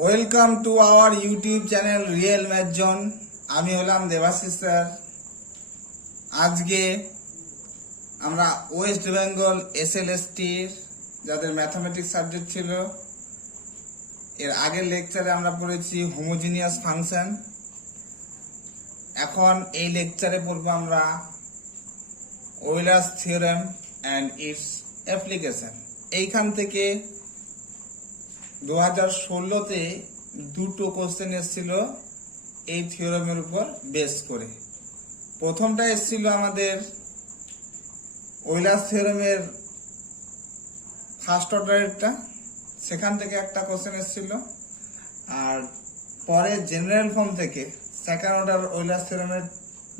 Welcome to our YouTube channel real math zone. আমি হলাম Debashis sir. আজকে আমরা ওয়েস্ট বেঙ্গল এসএলএসটির যাদের ম্যাথমেটিক্স সাবজেক্ট ছিল, এর আগের লেকচারে আমরা পড়েছি হোমোজিনিয়াস ফাংশন। এখন এই লেকচারে পড়বো আমরা ওয়েলার্স থিওরেম অ্যান্ড ইটস অ্যাপ্লিকেশন। এইখান থেকে 2016-তে দুটো কোশ্চেন এসেছিল এই থিওরেমের উপর বেস করে। প্রথমটা এসেছিল আমাদের ওয়েলার্স থিওরেমের ফার্স্ট অর্ডারেরটা, সেখান থেকে একটা কোশ্চেন এসেছিল। আর পরে জেনারেল ফর্ম থেকে সেকেন্ড অর্ডার ওয়েলার্স থিওরেমের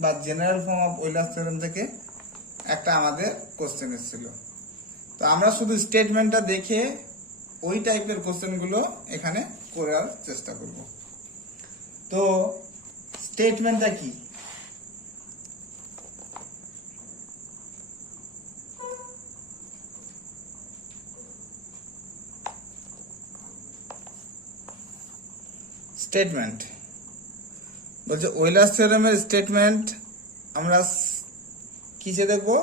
বা general form of Euler's theorem থেকে একটা আমাদের কোশ্চেন এসেছিল। তো আমরা শুধু স্টেটমেন্টটা দেখে ওই টাইপের কোশ্চেনগুলো এখানে করার চেষ্টা করব। তো স্টেটমেন্টটা কি? স্টেটমেন্ট বলছে ওয়েলার্স থিওরেমের স্টেটমেন্ট আমরা কিসে দেখবো?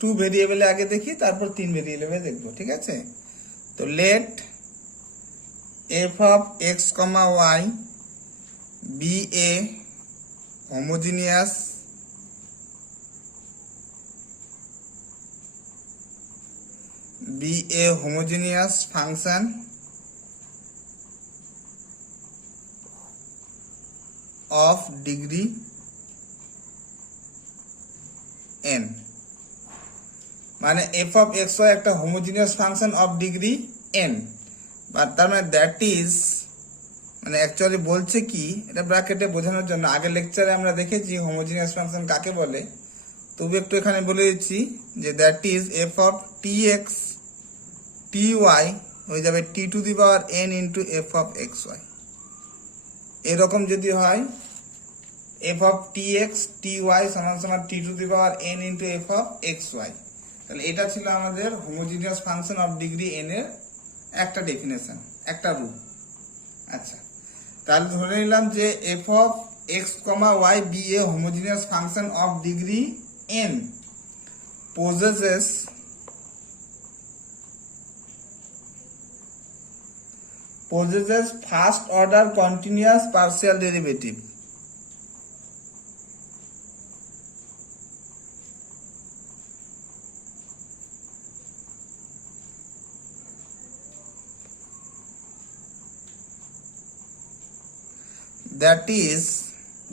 2 ভেরিয়েবলে আগে দেখি, তারপর 3 ভেরিয়েবলে দেখবো, ঠিক আছে? তো late f of x, y be a homogeneous function of degree n। মানে f of x y একটা homogeneous function of degree n, বা তার মানে দ্যাট ইজ, মানে অ্যাকচুয়ালি বলছে কি, এটা ব্র্যাকেটে বোঝানোর জন্য আগের লেকচারে আমরা দেখেছি হোমোজিনিয়াস ফাংশন কাকে বলে। তবু একটু এখানে বলে দিচ্ছি যে that is f of tx ty হয়ে যাবে t to the power n into f of xy। এরকম যদি হয় f of tx ty সমান সমান t to the power n into f of xy, তাহলে এটা ছিল আমাদের homogeneous function of degree n এর একটা ডেফিনেশন, একটা রূপ। আচ্ছা, তাহলে ধরে নিলাম যে f of x, y be a homogeneous function of degree n possesses first order continuous partial derivative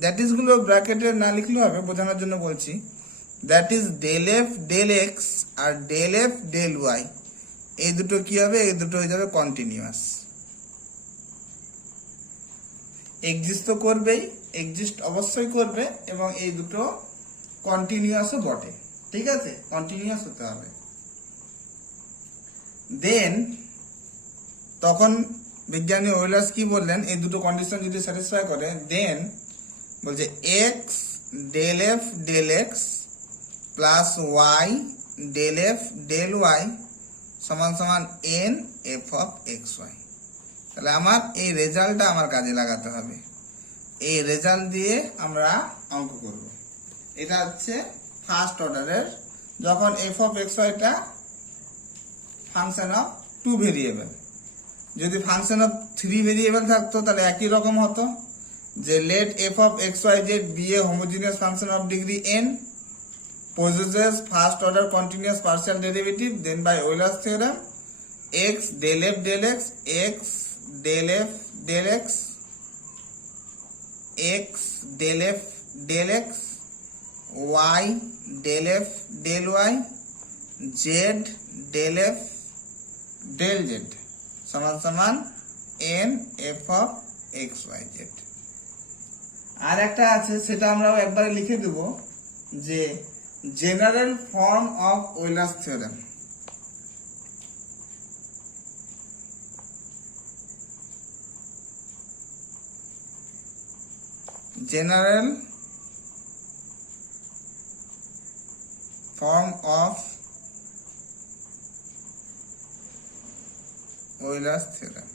that is গুলো ব্র্যাকেটে না লিখলেও হবে, বোঝানোর জন্য বলছি। That is del F del X আর ডেল এফ ডেল ওয়াই, এই দুটো কি হবে? এই দুটো হয়ে যাবে কন্টিনিউয়াস। এক্সিস্ট তো করবেই, এক্সিস্ট অবশ্যই করবে, এবং এই দুটো কন্টিনিউয়াসও বটে, ঠিক আছে? কন্টিনিউয়াস হতে হবে। দেন তখন বিজ্ঞানী ওয়েলার্স কি বললেন? এই দুটো কন্ডিশন যদি স্যাটিসফাই করে, দেন বলছে X del F del x plus Y del F del Y সমান সমান N F of x Y. তাহলে আমার এই রেজাল্টটা আমার কাজে লাগাতে হবে। এই রেজাল্ট দিয়ে আমরা অঙ্ক করব। এটা হচ্ছে ফার্স্ট অর্ডারের, যখন এফ অফ এক্স ওয়াইটা ফাংশন অফ 2 ভেরিয়েবল। যদি ফাংশন অফ 3 ভেরিয়েবল থাকতো তাহলে একই রকম হতো, যে let f of x y z be a homogeneous function of degree n possesses first order continuous partial derivative, then by Euler's theorem x del f del x, x del f del x, x del f del x, y del f del y, z del f del z সমান সমান n f of x y z। আর একটা আছে, সেটা আমরা একবারে লিখে দেব, যে general form of Euler's theorem. General form of Euler's theorem.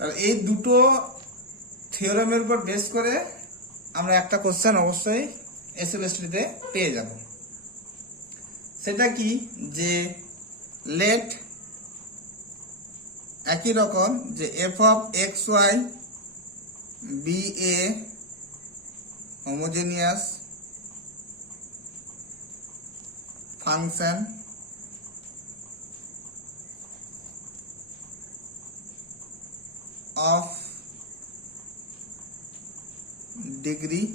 তাহলে এই দুটো থিওরেমের উপর বেস করে আমরা একটা কোশ্চেন অবশ্যই এসএলএসটিতে পেয়ে যাব। সেটা কি, যে লেট একই রকম যে F of x Y be a homogeneous function of degree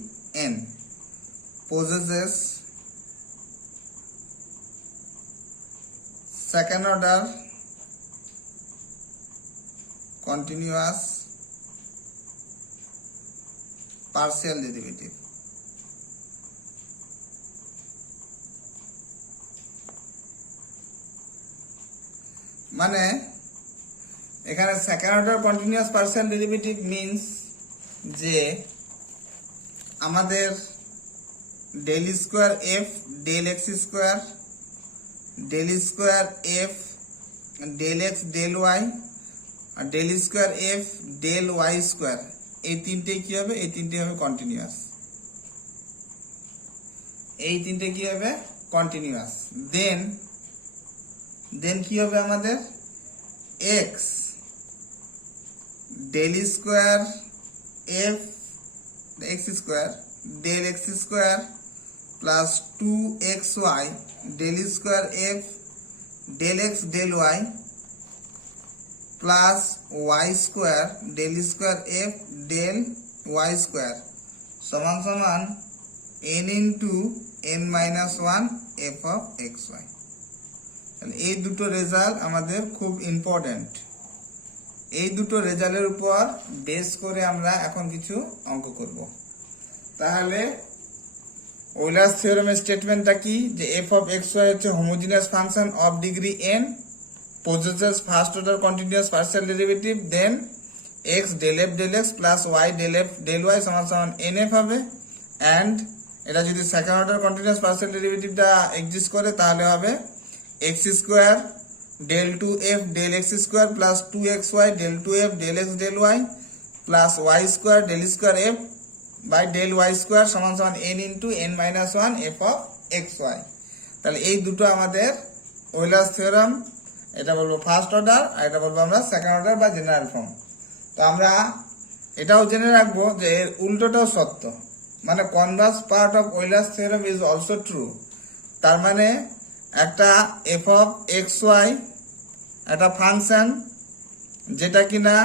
n possesses second order continuous partial derivative। মানে এখানে second order continuous partial derivative means যে আমাদের del square F del x square del square F del x del y আর del square F del Y square, এই তিনটে কি হবে, এই তিনটে হবে কন্টিনিউয়াস, এই তিনটে কি হবে কন্টিনিউয়াস। দেন কি হবে আমাদের X del square F X square del x square plus 2xy del square F del x del Y plus Y square del square F del Y square সমান সমান n into n minus 1 F of x Y. এই দুটো result আমাদের খুব important. এই দুটো রেজাল্টের উপর বেস করে আমরা এখন কিছু অঙ্ক করব। তাহলে ওয়েলার্স থিওরেমের স্টেটমেন্টটা কি, যে এফ অফ এক্স ওয়াই হচ্ছে homogeneous function of degree n possesses first order continuous partial derivative, then x del f del x plus y del f del y সমান সমান nf হবে। অ্যান্ড এটা যদি সেকেন্ড অর্ডার কন্টিনিউয়াস পার্সিয়াল ডেরিভেটিভটা exist করে তাহলে হবে x square del 2f del x square plus 2xy del 2f del x del y plus y square del square f by del y square সমান সমান n into n minus 1 f of xy। তাহলে এই দুটো আমাদের ওয়েলার্স theorem, এটা বলবো first order আর এটা বলবো আমরা সেকেন্ড অর্ডার বা জেনারেল ফর্ম। তো আমরা এটাও জেনে রাখবো যে এর উল্টোটাও সত্য, মানে converse part of Euler's theorem is also true. তার মানে একটা এফ অফ এক্স ওয়াই একটা ফাংশন যেটা কিনা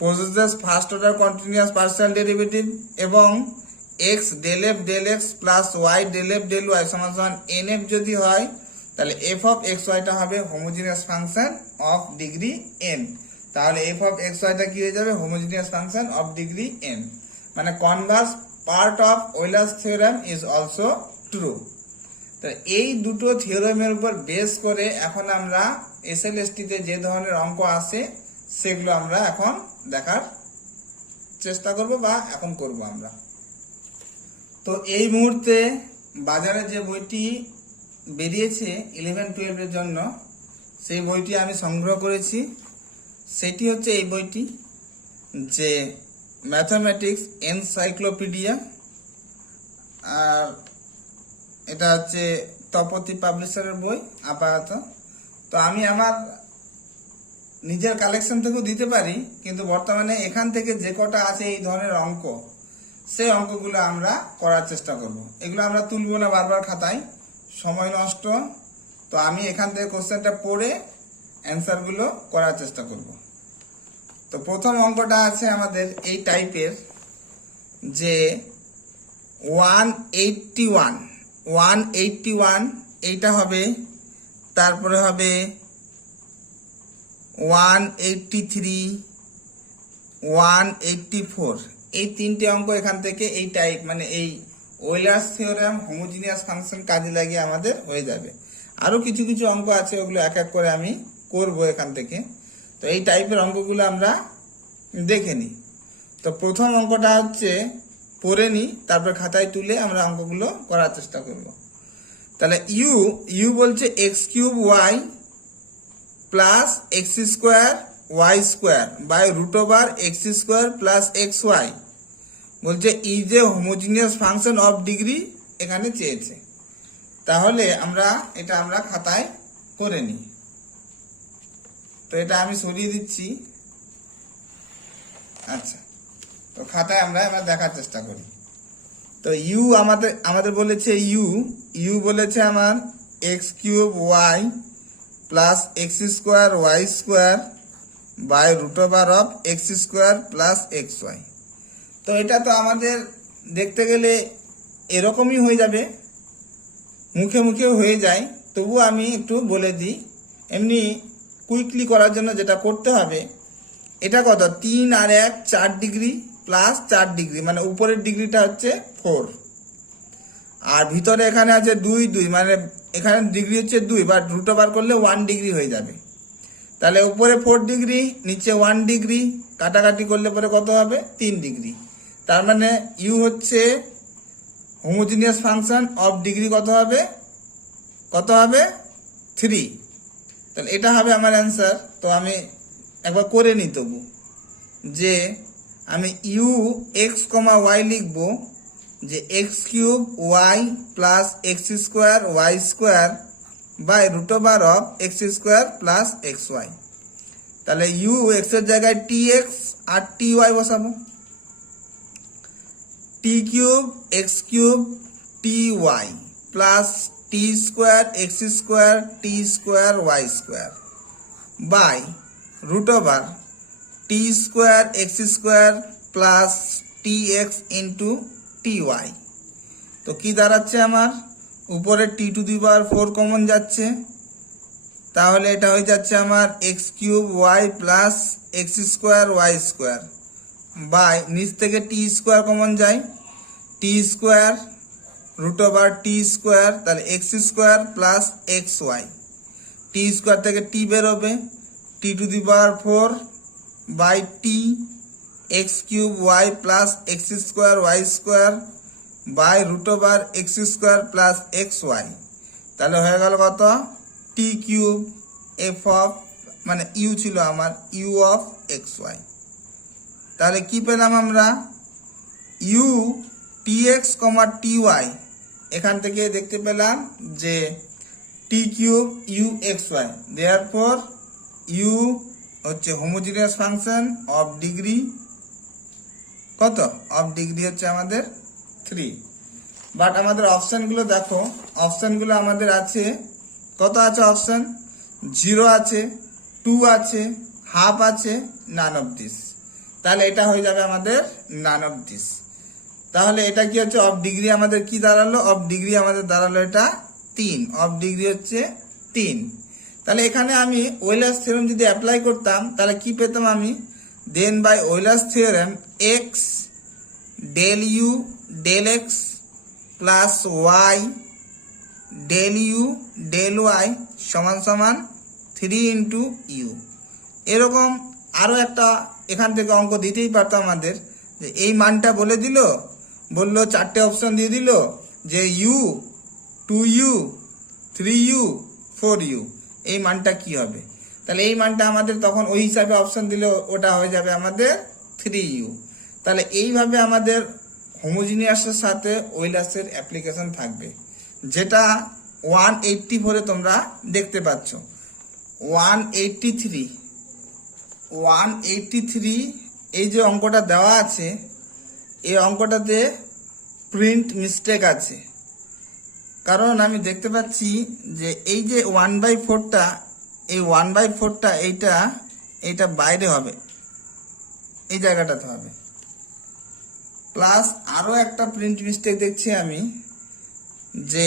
possesses first order continuous partial derivative এবং x del f del x plus y del f del y সমান সমান nf যদি হয় তাহলে f অফ এক্স ওয়াইটা হবে homogeneous function of degree n। তাহলে f অফ এক্স ওয়াইটা কি হয়ে যাবে, homogeneous function of degree n, মানে converse part of Euler's theorem is also true. তো এই দুটো থিওরেমের উপর বেস করে এখন আমরা এসএলএসটিতে যে ধরনের অঙ্ক আছে সেগুলো আমরা এখন দেখার চেষ্টা করব বা এখন করব আমরা। তো এই মুহূর্তে বাজারে যে বইটি বেরিয়েছে 11-12 এর জন্য, সেই বইটি আমি সংগ্রহ করেছি। সেটি হচ্ছে এই বইটি, যে ম্যাথামেটিক্স এনসাইক্লোপিডিয়া, আর এটা হচ্ছে তপতি পাবলিশারের বই আপাতত। তো আমি আমার নিজের কালেকশন থেকেও দিতে পারি, কিন্তু বর্তমানে এখান থেকে যে কটা আছে এই ধরনের অঙ্ক, সেই অঙ্কগুলো আমরা করার চেষ্টা করব। এগুলো আমরা তুলব না বারবার খাতায়, সময় নষ্ট। তো আমি এখান থেকে কোশ্চেনটা পড়ে অ্যান্সারগুলো করার চেষ্টা করব। তো প্রথম অঙ্কটা আছে আমাদের এই টাইপের, যে 181 এইটা হবে, তারপরে হবে 183 184, এই তিনটে অঙ্ক এখান থেকে এই টাইপ, মানে এই ওয়েলার্স থিওরেম হোমোজিনিয়াস ফাংশন কাজে লাগিয়ে আমাদের হয়ে যাবে। আরো কিছু কিছু অঙ্ক আছে, ওগুলো এক এক করে আমি করব এখান থেকে। তো এই টাইপের অঙ্কগুলো আমরা দেখে নিই। তো প্রথম অঙ্কটা হচ্ছে পড়ে নিই, তারপর খাতায় তুলে আমরা অঙ্কগুলো করার চেষ্টা করব। তাহলে ইউ বলছে x³ y plus x² y square by root over x square plus x y বলছে is a homogeneous function of degree এখানে চেয়েছে। তাহলে আমরা খাতায় করে নিই। তো এটা আমি সরিয়ে দিচ্ছি। আচ্ছা, তো খাতায় আমরা এবার দেখার চেষ্টা করি। তো ইউ আমাদের বলেছে ইউ বলেছে আমার x cube y plus x square y square by root over of x square plus x y. তো এটা তো আমাদের দেখতে গেলে এরকমই হয়ে যাবে, মুখে মুখে হয়ে যায়। তবু আমি একটু বলে দিই, এমনি কুইকলি করার জন্য যেটা করতে হবে, এটা কত 3 আর 1 4 ডিগ্রি প্লাস 4 ডিগ্রি, মানে উপরের ডিগ্রিটা হচ্ছে 4 আর ভিতরে এখানে আছে 2 2, মানে এখানে ডিগ্রি হচ্ছে 2, বাট রুট ওভার করলে 1 ডিগ্রি হয়ে যাবে। তাহলে উপরে 4 ডিগ্রি নিচে 1 ডিগ্রি, কাটাকাটি করলে পরে কত হবে 3 ডিগ্রি। তার মানে ইউ হচ্ছে হোমোজিনিয়াস ফাংশন অফ ডিগ্রি কত হবে 3। তাহলে এটা হবে আমার অ্যান্সার। তো আমি একবার করে নিই তবু, যে আমি ইউ এক্স কমা ওয়াই লিখবো যে x cube y plus x square y square by root over of x square plus x Y. তাহলে ইউ এক্স এর জায়গায় টি এক্স আর টি ওয়াই বসাবো, t cube x cube t y plus t square x square t square y square by root over t square x square plus t x into t y. তো কি দাঁড়াচ্ছে আমার, উপরে টি to the power 4 common যাচ্ছে, তাহলে এটা হয়ে যাচ্ছে আমার x cube y plus x square y square by নিচ থেকে টি স্কোয়ার কমন যায়, t square root over t square, তাহলে x square plus x y, t square থেকে টি বেরোবে, t to the power 4 by t x cube y plus x square y square by root over x square plus x Y. তাহলে হয়ে গেল কত t cube f of, মানে u ছিল আমার you of x Y. তাহলে কি পেলাম আমরা, u t x comma t y, এখান থেকে দেখতে পেলাম যে t cube u x y, therefore u হচ্ছে হোমোজিনিয়াস ফাংশন অফ ডিগ্রি কত, অফ ডিগ্রি হচ্ছে আমাদের 3। বাট আমাদের অপশনগুলো দেখো, অপশনগুলো আমাদের আছে কত আছে, অপশন 0 আছে, 2 আছে, হাফ আছে, নান অফ দিস। তাহলে এটা হয়ে যাবে আমাদের নান অফ দিস। তাহলে এটা কি হচ্ছে অফ ডিগ্রি আমাদের কি দাঁড়ালো, অফ ডিগ্রি আমাদের দাঁড়ালো এটা 3, অফ ডিগ্রি হচ্ছে 3। তাহলে এখানে আমি ওয়েলার্স থিওরেম যদি অ্যাপ্লাই করতাম তাহলে কি পেতাম আমি, then by Euler's theorem x del u del x plus Y del u del Y সমান সমান 3 ইন্টু ইউ। এরকম আরও একটা এখান থেকে অঙ্ক দিতেই পারতাম আমাদের, যে এই মানটা বলে দিল, বললো 4টে অপশন দিয়ে দিল যে ইউ 2u 3u 4u, এই মানটা কি হবে। তাহলে এই মানটা আমাদের তখন ওই হিসাবে অপশন দিলে ওটা হয়ে যাবে আমাদের 3u। তাহলে এইভাবে আমাদের হোমোজিনিয়াসের সাথে ওয়েলার্সের অ্যাপ্লিকেশন থাকবে, যেটা 184 তোমরা দেখতে পাচ্ছ। 183 এই যে অঙ্কটা দেওয়া আছে, এই অঙ্কটাতে প্রিন্ট মিস্টেক আছে, কারণ আমি দেখতে পাচ্ছি যে এই যে 1/4টা, এই 1/4টা এইটা বাইরে হবে, এই জায়গাটাতে হবে। প্লাস আরও একটা প্রিন্ট মিস্টেক দেখছি আমি, যে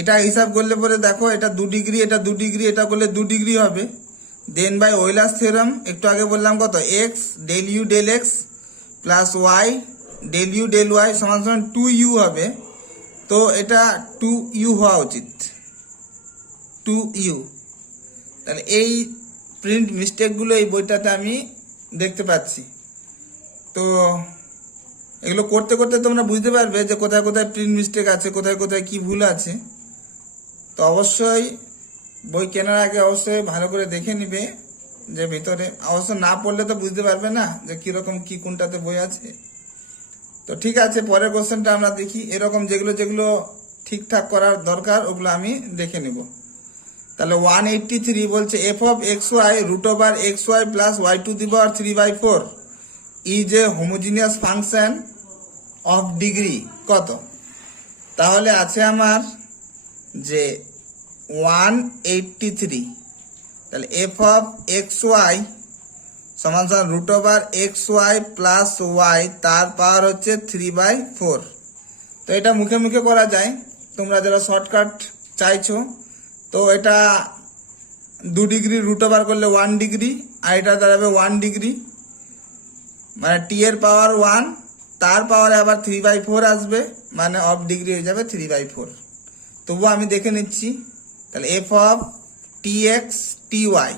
এটা হিসাব করলে পরে দেখো এটা 2 ডিগ্রি, এটা 2 ডিগ্রি, এটা করলে 2 ডিগ্রি হবে। দেন বাই ওয়েলার্স থিওরেম একটু আগে বললাম কত, x del u del x plus Y del u del Y সমান সমান 2u হবে। তো এটা 2u হওয়া উচিত, 2u। তাহলে এই প্রিন্ট মিস্টেকগুলো এই বইটাতে আমি দেখতে পাচ্ছি। তো এগুলো করতে করতে তোমরা বুঝতে পারবে যে কোথায় কোথায় প্রিন্ট মিস্টেক আছে, কোথায় কোথায় কি ভুল আছে। তো অবশ্যই বই কেনার আগে অবশ্যই ভালো করে দেখে নিবে যে ভিতরে, অবশ্য না পড়লে তো বুঝতে পারবে না যে কিরকম কি কোনটাতে বই আছে। তো ঠিক আছে, পরের কোশ্চেনটা আমরা দেখি। এরকম যেগুলো যেগুলো ঠিকঠাক করার দরকার ওগুলো আমি দেখে নিব। তাহলে 183 বলছে f of x y root over x y plus y to the power 3/4 is a homogeneous function of degree কত? তাহলে আছে আমার যে 183, তাহলে এফ অফ এক্স ওয়াই সমান সমান root over x y plus y তার পাওয়ার হচ্ছে 3/4। তো এটা মুখে মুখে করা যায়, তোমরা যারা শর্টকাট চাইছো। তো এটা 2 ডিগ্রি রুট ওভার করলে 1 ডিগ্রি, আর এটা দাঁড়াবে 1 ডিগ্রি, মানে টি এর পাওয়ার 1, তার পাওয়ারে আবার 3/4 আসবে, মানে অফ ডিগ্রি হয়ে যাবে 3/4। তবুও আমি দেখে নিচ্ছি। তাহলে f of t x t y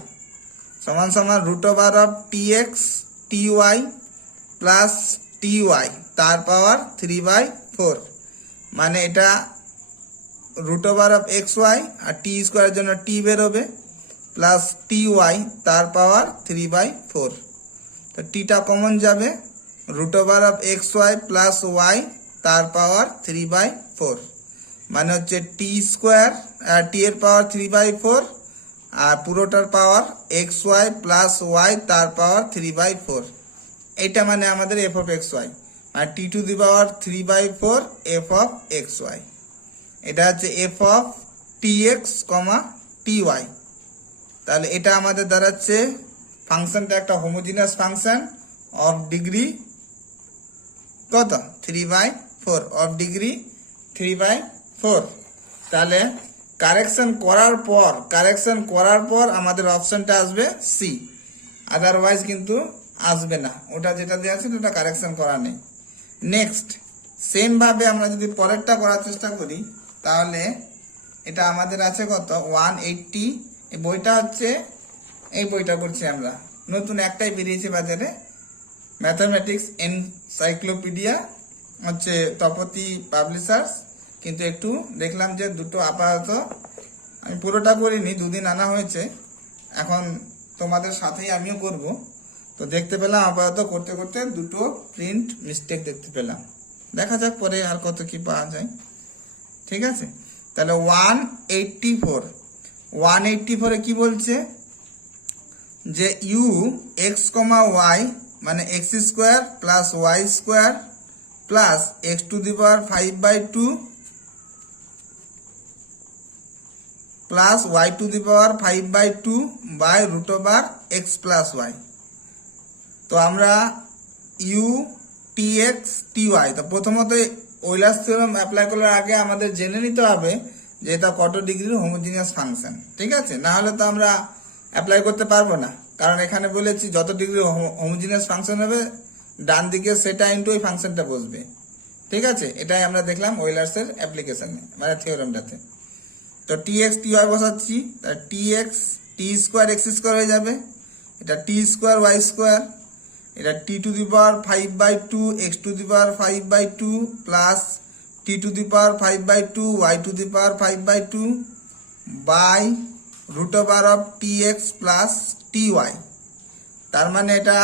সমান সমান root over of t x t y plus t y তার পাওয়ার 3/4, মানে এটা root over of x y আর টি স্কোয়ারের জন্য টি বেরোবে প্লাস টি ওয়াই তার পাওয়ার 3/4। তো টিটা কমন যাবে, root over of x y plus y তার পাওয়ার 3/4, মানে হচ্ছে টি স্কোয়ার টি এর পাওয়ার 3/4 আর পুরোটার power x y plus y তার পাওয়ার 3/4। এটা মানে আমাদের এফ অফ এক্স ওয়াই, মানে t to the power 3/4 f of x y. এটা হচ্ছে f of t x comma t y. তাহলে এটা আমাদের দাঁড়াচ্ছে ফাংশনটা একটা হোমোজিনিয়াস ফাংশন অফ ডিগ্রি কত? 3/4, অফ ডিগ্রি 3/4। তাহলে কারেকশন করার পর আমাদের অপশনটা আসবে সি, আদারওয়াইজ কিন্তু আসবে না। ওটা যেটা দেওয়া আছে ওটা কারেকশন করা নেই। নেক্সট সেম ভাবে আমরা যদি পরেরটা করার চেষ্টা করি, তাহলে এটা আমাদের আছে কত? 180। এই বইটা হচ্ছে, এই বইটা করছি আমরা, নতুন একটাই বেরিয়েছে বাজারে, ম্যাথামেটিক্স এনসাইক্লোপিডিয়া, হচ্ছে তপতি পাবলিশার্স। কিন্তু একটু দেখলাম যে দুটো আপাতত আমি পুরোটা করিনি, দুদিন আনা হয়েছে, এখন তোমাদের সাথেই আমিও করব। তো দেখতে পেলাম আপাতত করতে করতে দুটো প্রিন্ট মিস্টেক দেখতে পেলাম। দেখা যাক পরে আর কত কি পাওয়া যায়। ঠিক আছে, তাহলে 184 কি বলছে যে ইউ এক্স কমা ওয়াই মানে x square plus Y square plus x to the power 5/2 plus y to the power 5/2 by root over x plus y. তো আমরা u t x t y, তো প্রথমত ওয়েলার্স থিওরেম অ্যাপ্লাই করার আগে আমাদের জেনে নিতে হবে যে এটা কত ডিগ্রির হোমোজিনিয়াস ফাংশন। ঠিক আছে, না হলে তো আমরা অ্যাপ্লাই করতে পারবো না, কারণ এখানে বলেছি যত ডিগ্রি হোমোজিনিয়াস ফাংশন হবে ডান দিকে সেটা ইনটু ওই ফাংশনটা বসবে। ঠিক আছে, এটাই আমরা দেখলাম ওয়েলার্সের অ্যাপ্লিকেশনে, মানে থিওরেমটাতে। তো টি এক্স টি ওয়াই বসাচ্ছি, তাহলে t x t square x square হয়ে যাবে, এটা টি স্কোয়ার ওয়াই স্কোয়ার, এটা t to the power 5/2 x to the power 5/2 plus t to the power 5/2 y to the power 5/2 by root over of t x plus t y. তার মানে এটা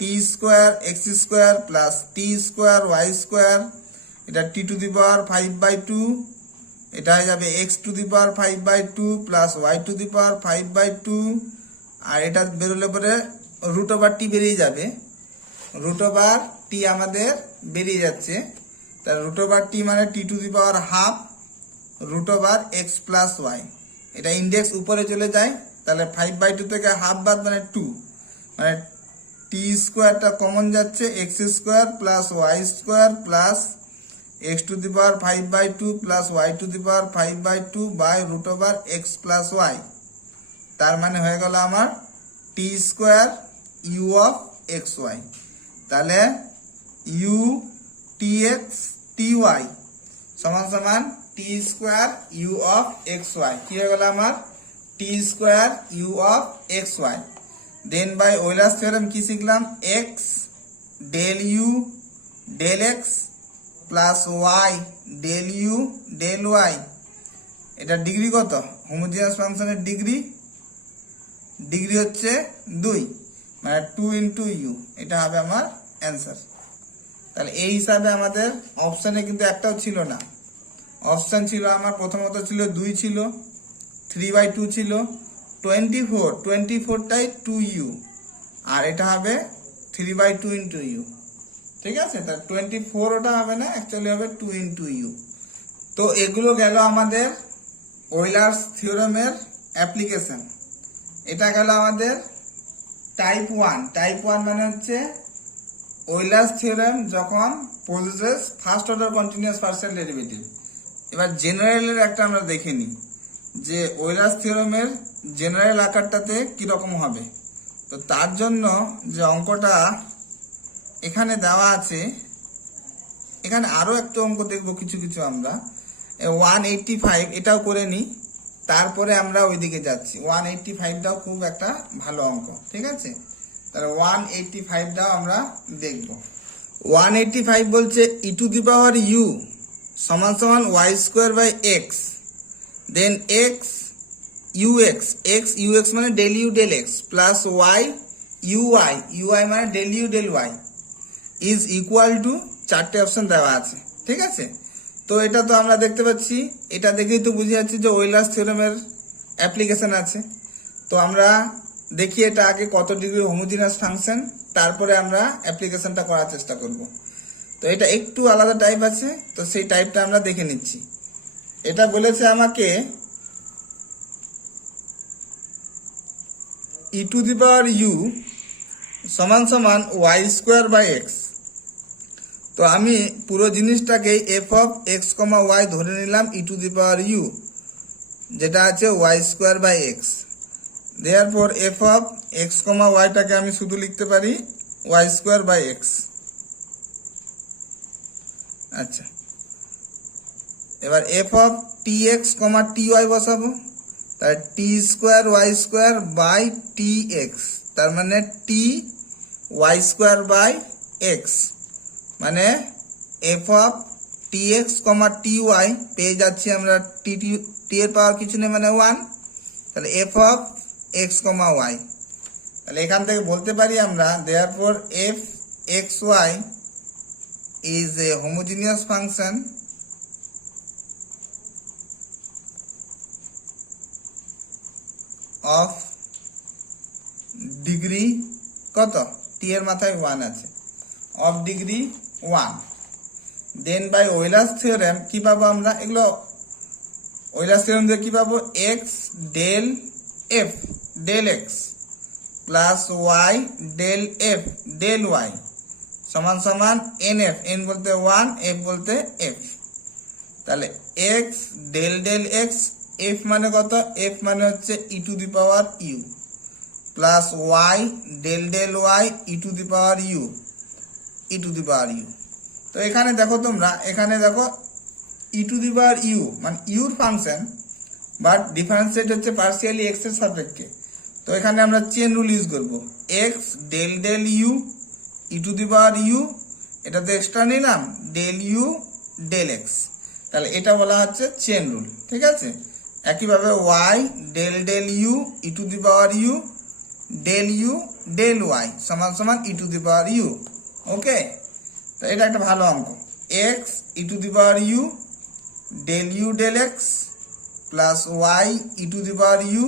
t square x square plus t square y square, এটা t to the power 5/2, এটা হয়ে যাবে x to the power 5/2 plus y to the power 5/2, আর এটা বেরোলে পরে রুট ওভার টি বেরিয়ে যাবে, রুট ওভার টি আমাদের বেরিয়ে যাচ্ছে। তাহলে রুট ওভার টি মানে t to the power half root over x plus y, এটা ইন্ডেক্স উপরে চলে যায়, তাহলে 5/2 থেকে হাফ বাদ মানে 2, মানে টি স্কোয়ারটা কমন যাচ্ছে, x square plus Y square plus x to the power 5/2 plus y to the power 5/2 by root over x plus y. তার মানে হয়ে গেল আমার t square u of x Y. তাহলে u t x t y সমান সমান t square u of x y. কি হয়ে গেল আমার? T square u of x y. Then by Euler's theorem কি শিখলাম? X del u del x plus Y del u del y. এটা degree কত? হোমোজিনিয়াস ফাংশনের ডিগ্রি ডিগ্রি হচ্ছে 2, মানে 2 ইন্টু ইউ, এটা হবে আমার অ্যান্সার। তাহলে এই হিসাবে আমাদের অপশানে কিন্তু একটাও ছিল না। অপশান ছিল আমার প্রথমত ছিল 2 ছিল, 3/2 ছিল, 24টাই 2u, আর এটা হবে 3/2 ইন্টু ইউ। ঠিক আছে, তাহলে 24 ওটা হবে না, অ্যাকচুয়ালি হবে 2 ইন্টু ইউ। তো এগুলো গেল আমাদের ওয়েলার্স থিওরেমের অ্যাপ্লিকেশন। এটা গেল আমাদের টাইপ 1। টাইপ 1 মানে হচ্ছে ওয়েলার্স থিওরেম যখন possesses first order continuous partial derivative. এবার জেনারেলের একটা আমরা দেখে নিই যে ওয়েলার্স থিওরেমের জেনারেল আকারটাতে কিরকম হবে। তো তার জন্য যে অঙ্কটা এখানে দেওয়া আছে, এখানে আরো একটা অঙ্ক দেখবো কিছু কিছু আমরা। 185 এটাও করে নিই, তারপরে আমরা ওইদিকে যাচ্ছি। 185টাও খুব একটা ভালো অঙ্ক, ঠিক আছে। তাহলে 185টাও আমরা দেখব। 185 বলছে ই টু দি পাওয়ার ইউ সমান সমান y square by x, then x u x মানে del u del x plus y u y মানে del u del y is equal to, চারটে অপশন দেওয়া আছে, ঠিক আছে। তো এটা তো আমরা দেখতে পাচ্ছি, এটা দেখেই তো বুঝে যাচ্ছে যে ওয়েলার্স থিওরেমের অ্যাপ্লিকেশন আছে। তো আমরা দেখি এটা আগে কত ডিগ্রি হোমোজিনিয়াস ফাংশন, তারপরে আমরা অ্যাপ্লিকেশনটা করার চেষ্টা করব। তো এটা একটু আলাদা টাইপ আছে, তো সেই টাইপটা আমরা দেখে নিচ্ছি। এটা বলেছে আমাকে ই টু দি পাওয়ার ইউ সমান সমান ওয়াই স্কোয়ার বাই এক্স। তো আমি পুরো জিনিসটাকে f of x comma y ধরে নিলাম e to the power u, যেটা আছে y square by x. Therefore f of x comma ওয়াইটাকে আমি শুধু লিখতে পারি ওয়াই স্কোয়ার বাই এক্স। আচ্ছা, এবার f of t x comma t y বসাবো, তার t square y square by t x, তার মানে t y square by x, মানে f of t x comma t y পেয়ে যাচ্ছি আমরা টি এর পাওয়ার কিছু নেই মানে 1, তাহলে f of x comma y. তাহলে এখান থেকে বলতে পারি আমরা therefore f x y is a homogeneous function of degree কত, টি এর মাথায় 1 আছে, of degree 1। Then by Euler's theorem কি পাবো আমরা, এগুলো ওয়েলার্স থিওরেম দিয়ে কি পাবো, x del F del x plus Y del F del Y সমান সমান এন এফ, এন বলতে 1, এফ বলতে এফ। তাহলে x del del x, f মানে কত, এফ মানে হচ্ছে e to the power u plus Y del del y e to the power u, e to the power u. তো এখানে দেখো তোমরা, এখানে দেখো e to the power u মানে ইউর ফাংশন, বাট ডিফারেন্সিয়েট হচ্ছে পার্সিয়ালি এক্স এর সাপেক্ষে। তো এখানে আমরা চেন রুল ইউজ করব, x del del u e to the power you, এটা তো এক্সট্রা নিলাম, ডেল ইউ ডেল এক্স, তাহলে এটা বলা হচ্ছে চেন রুল, ঠিক আছে। একইভাবে y del del u e to the power u del u del Y সমান সমান e to the power you, ওকে। তো এটা একটা ভালো অঙ্ক, x e to the power u del u del x plus y e to the power u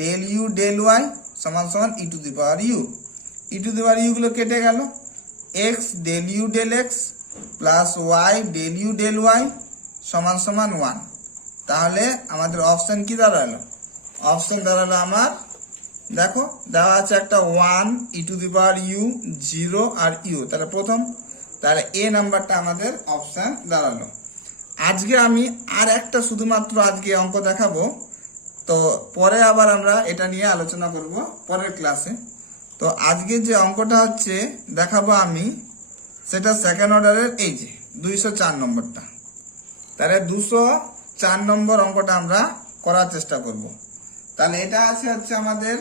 del u del Y সমান সমান e to the power u. E to the power u গুলো কেটে গেল, x del u del x plus Y del u del Y সমান সমান 1। তাহলে আমাদের option কি দাঁড়ালো, অপশন দাঁড়ালো আমার, দেখো দেওয়া আছে একটা 1 e to the power u 0 আর ইউ, তাহলে প্রথম, তাহলে এ নাম্বারটা আমাদের অপশন দাঁড়ালো। আজকে আমি আর একটা শুধুমাত্র আজকে অঙ্ক দেখাবো, তো পরে আবার আমরা এটা নিয়ে আলোচনা করব পরের ক্লাসে। তো আজকে যে অঙ্কটা হচ্ছে দেখাবো আমি, সেটা সেকেন্ড অর্ডারের এই যে 204 নম্বরটা। তাহলে 204 নম্বর অঙ্কটা আমরা করার চেষ্টা করব। তাহলে এটা আছে হচ্ছে আমাদের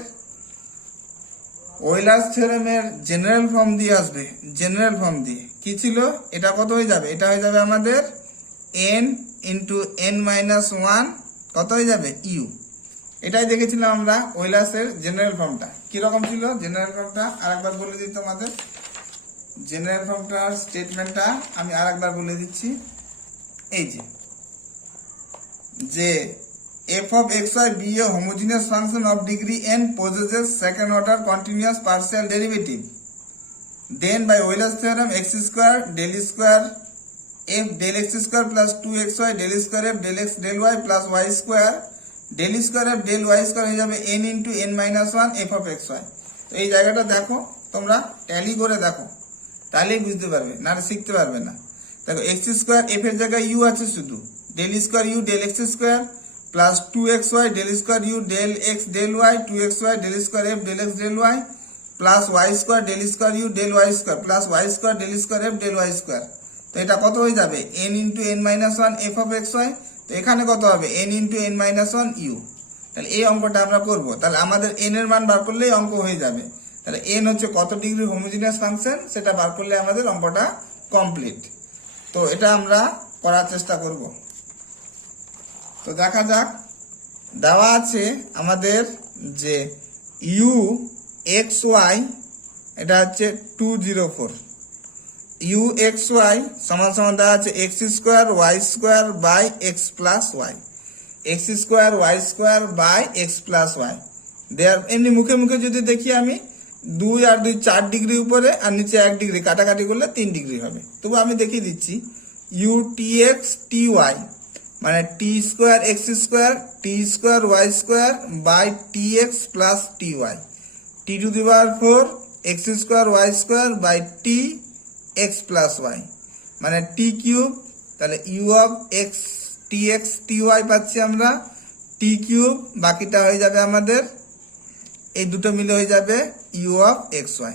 ওয়েলার্স থিওরেমের জেনারেল ফর্ম দিয়ে আসবে, জেনারেল ফর্ম দিয়ে কি ছিল, এটা কত হয়ে যাবে, এটা হয়ে যাবে আমাদের n ইন্টু n মাইনাস 1 কত হয়ে যাবে ইউ, এটাই দেখেছিলাম আমরা ওয়েলার্সের জেনারেল ফর্মটা কিরকম ছিল। জেনারেল ফর্মটা আরেকবার বলে দিই তোমাদের, জেনারেল ফর্মটার স্টেটমেন্টটা আমি আরেকবার বলে দিচ্ছি। এই যে f of xy be a homogeneous function of degree n possesses second order continuous partial derivative, then by Euler's theorem x square del square f del x square plus 2xy del square f del x del y plus y square del square f del y square হয়ে যাবে n into n minus 1 f of xy। তো এই জায়গাটা দেখো, তোমরা tally করে দেখো, তাহলেই বুঝতে পারবে, না শিখতে পারবে না। দেখো x স্কয়ার f এর জায়গায় u আছে শুধু, del square u del x square plus 2xy del square u del x del y 2xy del square f del x del y plus y square del square u del y square plus y square del square f del y square. তো এটা কত হয়ে যাবে n into n minus 1 f of xy। তো এখানে কত হবে n into n minus 1 u। তাহলে এই অঙ্কটা আমরা করব। তাহলে আমাদের n এর মান বার করলেই অঙ্ক হয়ে যাবে। তাহলে n হচ্ছে কত ডিগ্রি হোমোজিনিয়াস ফাংশন, সেটা বার করলে আমাদের অঙ্কটা কমপ্লিট। তো এটা আমরা করার চেষ্টা করব। তো দেখা যাক, দেওয়া আছে আমাদের যে u x y এটা হচ্ছে 204, u x y সমান সমান দেওয়া আছে x square y square by x plus y, x square y square by x plus y। There এমনি মুখে মুখে যদি দেখি আমি 2 আর 2 4 ডিগ্রি উপরে আর নিচে 1 ডিগ্রি কাটাকাটি করলে 3 ডিগ্রি হবে। তবু আমি দেখিয়ে দিচ্ছি u tx ty মানে t square x square t square y square by tx plus ty, t to the power 4 x square y square by t x plus y মানে t কিউব। তাহলে u of x tx ty পাচ্ছি আমরা t cube, বাকিটা হয়ে যাবে আমাদের এই দুটো মিলে হয়ে যাবে u অফ xy।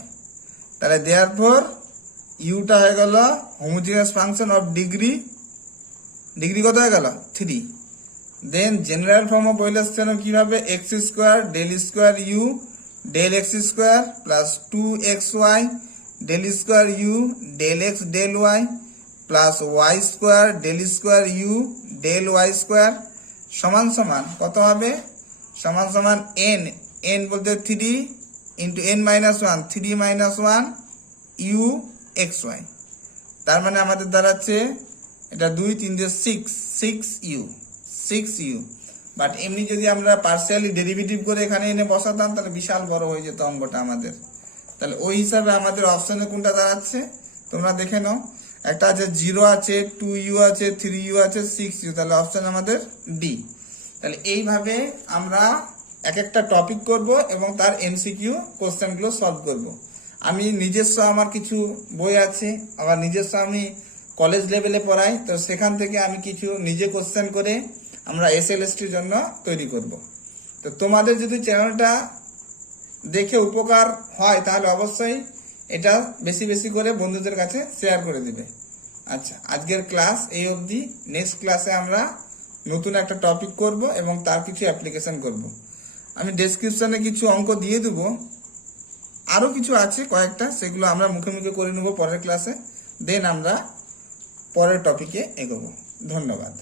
তাহলে দেয়ারফর ইউটা হয়ে গেল homogeneous function of degree, degree কত হয়ে গেল 3। Then general form of Euler's theorem কি হবে, x square del square u del x square plus 2xy del square u del x del y plus y square del square u del y square সমান সমান কত হবে, সমান সমান n, n বলতে 3 into n minus 1, 3 minus 1 u xy। তার মানে আমাদের দাঁড়াচ্ছে এটা 2 3 দিয়ে 6u। বাট এমনি যদি আমরা পার্সিয়ালি ডেরিভেটিভ করে এখানে এনে বসাতাম তাহলে বিশাল বড় হয়ে যেত অঙ্কটা আমাদের। তাহলে ওই হিসাবে আমাদের অপশনে কোনটা দাঁড়াচ্ছে তোমরা দেখে নাও, একটা আছে 0 আছে, 2u আছে, 3u আছে, 6u। তাহলে অপশন আমাদের ডি। তাহলে এইভাবে আমরা এক একটা টপিক করব এবং তার এমসিকিউ কোশ্চেনগুলো সলভ করব। আমি নিজস্ব আমার কিছু বই আছে, আবার নিজস্ব আমি কলেজ লেভেলে পড়াই, তো সেখান থেকে আমি কিছু নিজে কোশ্চেন করে আমরা এসএলএসটির জন্য তৈরি করব। তো তোমাদের যদি চ্যানেলটা দেখে উপকার হয় তাহলে অবশ্যই এটা বেশি বেশি করে বন্ধুদের কাছে শেয়ার করে দিবে। আচ্ছা, আজকের ক্লাস এই অবধি। নেক্সট ক্লাসে আমরা নতুন একটা টপিক করব এবং তার কিছু অ্যাপ্লিকেশন করব। আমি ডেসক্রিপশনে কিছু অঙ্ক দিয়ে দেবো, আরও কিছু আছে কয়েকটা, সেগুলো আমরা মুখে মুখে করে নেব পরের ক্লাসে। দেন আমরা পরের টপিকে এগোবো। ধন্যবাদ।